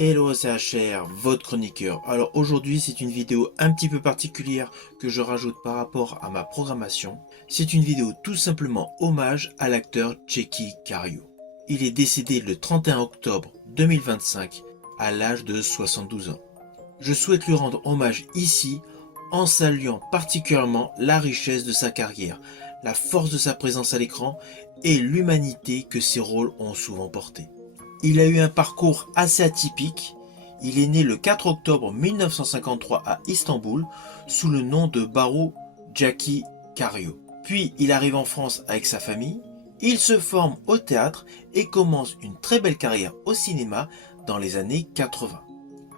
Hello CHR, votre chroniqueur. Alors aujourd'hui c'est une vidéo un petit peu particulière que je rajoute par rapport à ma programmation. C'est une vidéo tout simplement hommage à l'acteur Tchéky Karyo. Il est décédé le 31 octobre 2025 à l'âge de 72 ans. Je souhaite lui rendre hommage ici en saluant particulièrement la richesse de sa carrière, la force de sa présence à l'écran et l'humanité que ses rôles ont souvent porté. Il a eu un parcours assez atypique. Il est né le 4 octobre 1953 à Istanbul sous le nom de Baru Tchéky Karyo. Puis il arrive en France avec sa famille. Il se forme au théâtre et commence une très belle carrière au cinéma dans les années 80.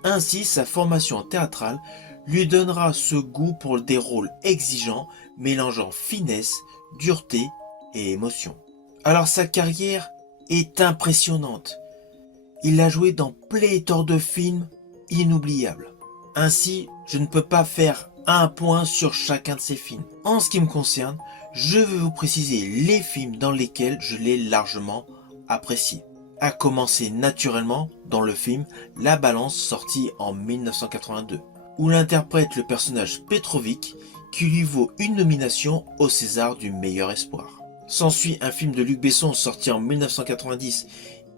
Ainsi, sa formation théâtrale lui donnera ce goût pour des rôles exigeants mélangeant finesse, dureté et émotion. Alors sa carrière est impressionnante. Il a joué dans pléthore de films inoubliables. Ainsi, je ne peux pas faire un point sur chacun de ces films. En ce qui me concerne, je vais vous préciser les films dans lesquels je l'ai largement apprécié. A commencer naturellement dans le film La Balance sorti en 1982, où il interprète le personnage Petrovic qui lui vaut une nomination au César du meilleur espoir. S'ensuit un film de Luc Besson sorti en 1990.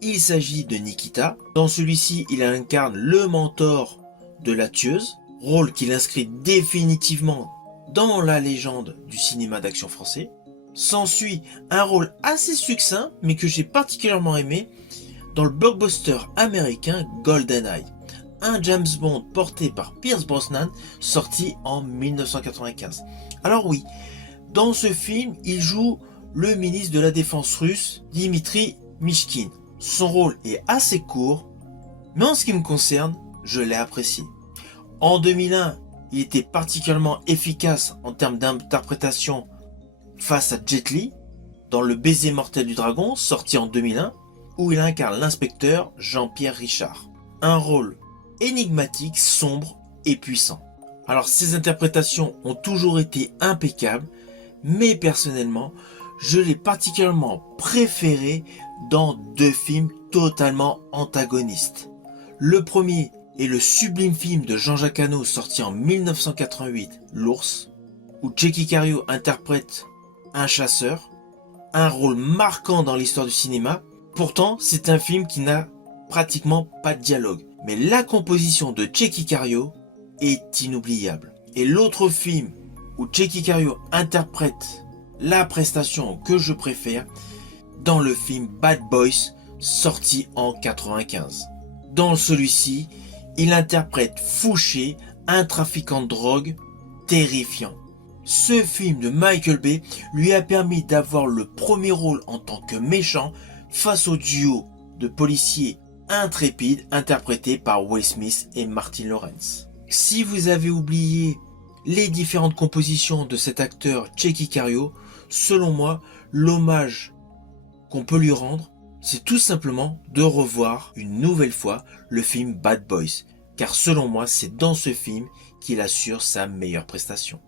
Il s'agit de Nikita. Dans celui-ci, il incarne le mentor de la tueuse, rôle qu'il inscrit définitivement dans la légende du cinéma d'action français. S'ensuit un rôle assez succinct, mais que j'ai particulièrement aimé, dans le blockbuster américain GoldenEye, un James Bond porté par Pierce Brosnan, sorti en 1995. Alors oui, dans ce film, il joue le ministre de la Défense russe, Dmitri Mishkin. Son rôle est assez court, mais en ce qui me concerne, je l'ai apprécié. En 2001, il était particulièrement efficace en termes d'interprétation face à Jet Li, dans Le baiser mortel du dragon, sorti en 2001, où il incarne l'inspecteur Jean-Pierre Richard. Un rôle énigmatique, sombre et puissant. Alors ces interprétations ont toujours été impeccables, mais personnellement, je l'ai particulièrement préféré dans deux films totalement antagonistes. Le premier est le sublime film de Jean-Jacques Hano sorti en 1988, L'Ours, où Tchéky Karyo interprète un chasseur, un rôle marquant dans l'histoire du cinéma. Pourtant, c'est un film qui n'a pratiquement pas de dialogue, mais la composition de Tchéky Karyo est inoubliable. Et l'autre film où Tchéky Karyo interprète la prestation que je préfère, dans le film Bad Boys, sorti en 95. Dans celui-ci, il interprète Fouché, un trafiquant de drogue terrifiant. Ce film de Michael Bay lui a permis d'avoir le premier rôle en tant que méchant face au duo de policiers intrépides interprétés par Will Smith et Martin Lawrence. Si vous avez oublié les différentes compositions de cet acteur Tchéky Karyo, selon moi, l'hommage qu'on peut lui rendre, c'est tout simplement de revoir une nouvelle fois le film Bad Boys, car selon moi, c'est dans ce film qu'il assure sa meilleure prestation.